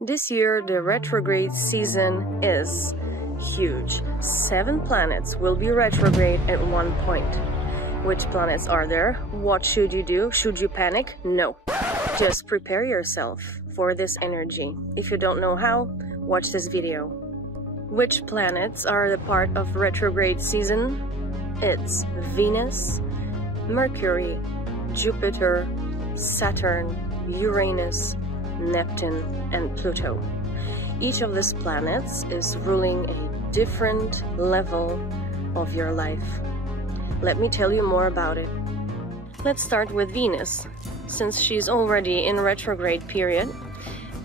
This year, the retrograde season is huge. 7 planets will be retrograde at one point. Which planets are there? What should you do? Should you panic? No. Just prepare yourself for this energy. If you don't know how, watch this video. Which planets are the part of retrograde season? It's Venus, Mercury, Jupiter, Saturn, Uranus, Neptune, and Pluto. Each of these planets is ruling a different level of your life. Let me tell you more about it. Let's start with Venus, since she's already in retrograde period.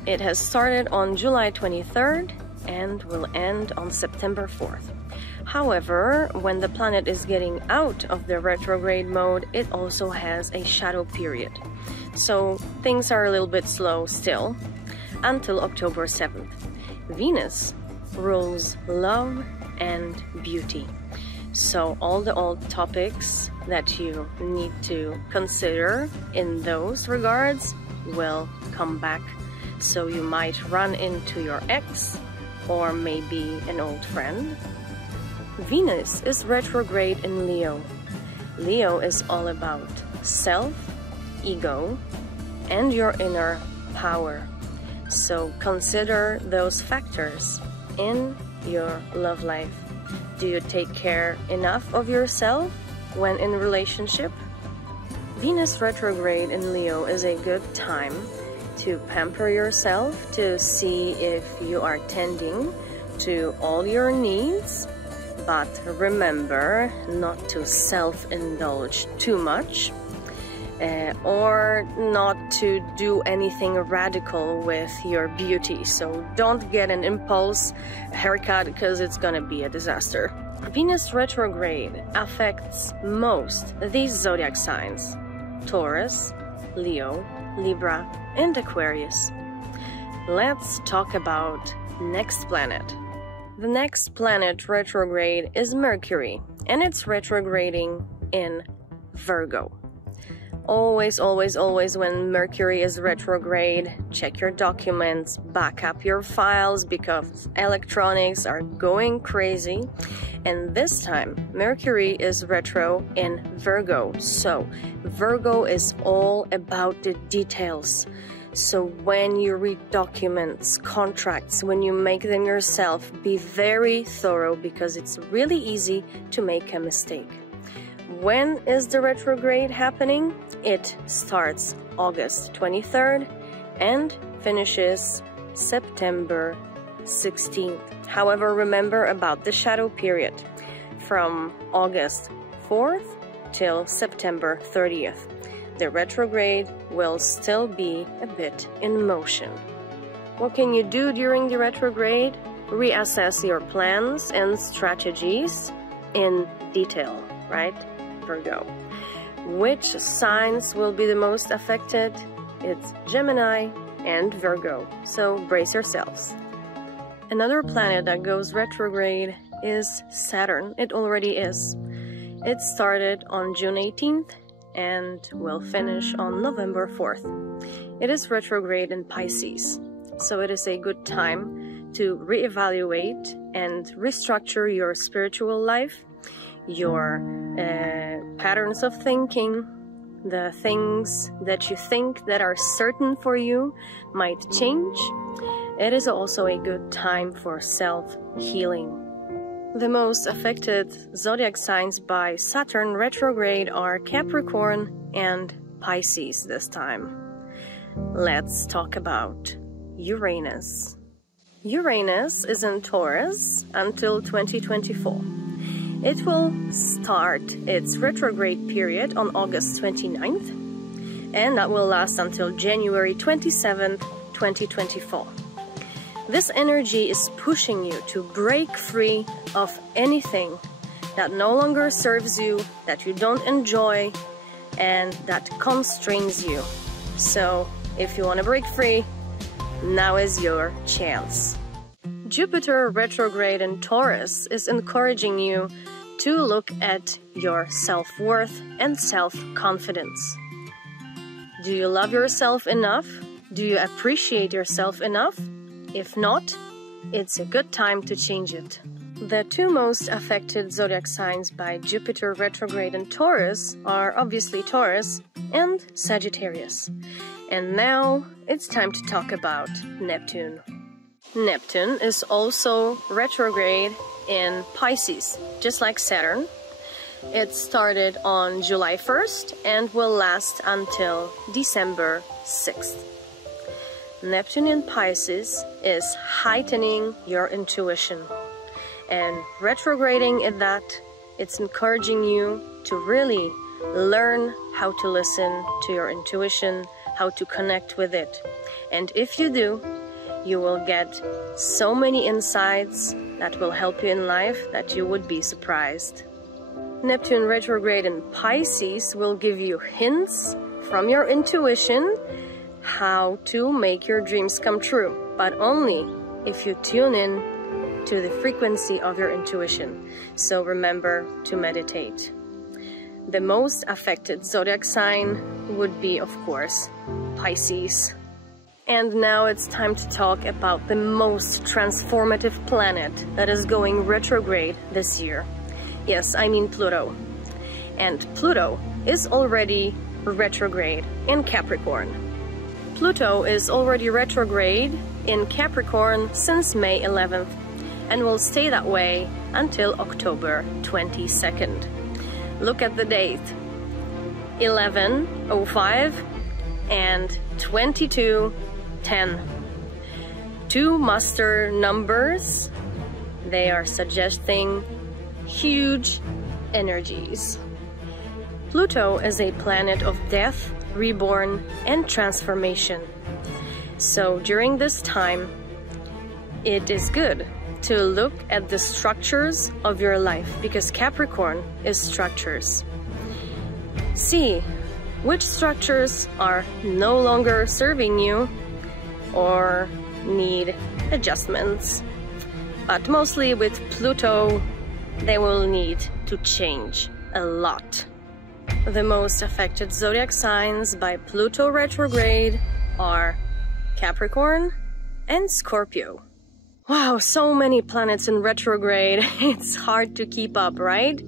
It has started on July 23rd and will end on September 4th. However, when the planet is getting out of the retrograde mode, it also has a shadow period. So things are a little bit slow still until October 7th. Venus rules love and beauty. So all the old topics that you need to consider in those regards will come back. So you might run into your ex or maybe an old friend. Venus is retrograde in Leo. Leo is all about self, ego, and your inner power. So consider those factors in your love life. Do you take care enough of yourself when in a relationship? Venus retrograde in Leo is a good time to pamper yourself, to see if you are tending to all your needs. But remember not to self-indulge too much or not to do anything radical with your beauty. So don't get an impulse haircut because it's gonna be a disaster. Venus retrograde affects most these zodiac signs: Taurus, Leo, Libra, and Aquarius. Let's talk about next planet. The next planet retrograde is Mercury, and it's retrograding in Virgo. Always, always, always when Mercury is retrograde, check your documents, back up your files because electronics are going crazy. And this time, Mercury is retro in Virgo. So Virgo is all about the details. So when you read documents, contracts, when you make them yourself, be very thorough because it's really easy to make a mistake. When is the retrograde happening? It starts August 23rd and finishes September 16th. However, remember about the shadow period from August 4th till September 30th. The retrograde will still be a bit in motion. What can you do during the retrograde? Reassess your plans and strategies in detail, right, Virgo? Which signs will be the most affected? It's Gemini and Virgo, so brace yourselves. Another planet that goes retrograde is Saturn. It already is. It started on June 18th and will finish on November 4th. It is retrograde in Pisces, so it is a good time to reevaluate and restructure your spiritual life, your patterns of thinking. The things that you think that are certain for you might change. It is also a good time for self-healing. The most affected zodiac signs by Saturn retrograde are Capricorn and Pisces this time. Let's talk about Uranus. Uranus is in Taurus until 2024. It will start its retrograde period on August 29th, and that will last until January 27th, 2024. This energy is pushing you to break free of anything that no longer serves you, that you don't enjoy, and that constrains you. So, if you want to break free, now is your chance. Jupiter retrograde in Taurus is encouraging you to look at your self-worth and self-confidence. Do you love yourself enough? Do you appreciate yourself enough? If not, it's a good time to change it. The two most affected zodiac signs by Jupiter retrograde in Taurus are obviously Taurus and Sagittarius. And now it's time to talk about Neptune. Neptune is also retrograde in Pisces, just like Saturn. It started on July 1st and will last until December 6th. Neptune in Pisces is heightening your intuition. And retrograding in that, it's encouraging you to really learn how to listen to your intuition, how to connect with it. And if you do, you will get so many insights that will help you in life that you would be surprised. Neptune retrograde in Pisces will give you hints from your intuition how to make your dreams come true, but only if you tune in to the frequency of your intuition. So remember to meditate. The most affected zodiac sign would be, of course, Pisces. And now it's time to talk about the most transformative planet that is going retrograde this year. Yes, I mean Pluto. And Pluto is already retrograde in Capricorn. Pluto is already retrograde in Capricorn since May 11th and will stay that way until October 22nd. Look at the date, 11:05 and 22:10. Two master numbers, they are suggesting huge energies. Pluto is a planet of death, reborn, and transformation. So during this time, it is good to look at the structures of your life, because Capricorn is structures. See which structures are no longer serving you or need adjustments. But mostly with Pluto, they will need to change a lot. The most affected zodiac signs by Pluto retrograde are Capricorn and Scorpio. Wow, so many planets in retrograde. It's hard to keep up, right?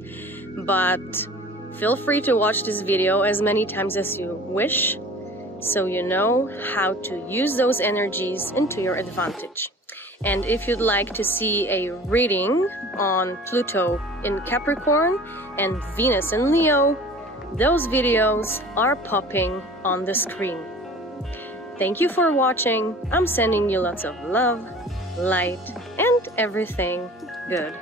But feel free to watch this video as many times as you wish, so you know how to use those energies into your advantage. And if you'd like to see a reading on Pluto in Capricorn and Venus in Leo, those videos are popping on the screen. Thank you for watching. I'm sending you lots of love, light, and everything good.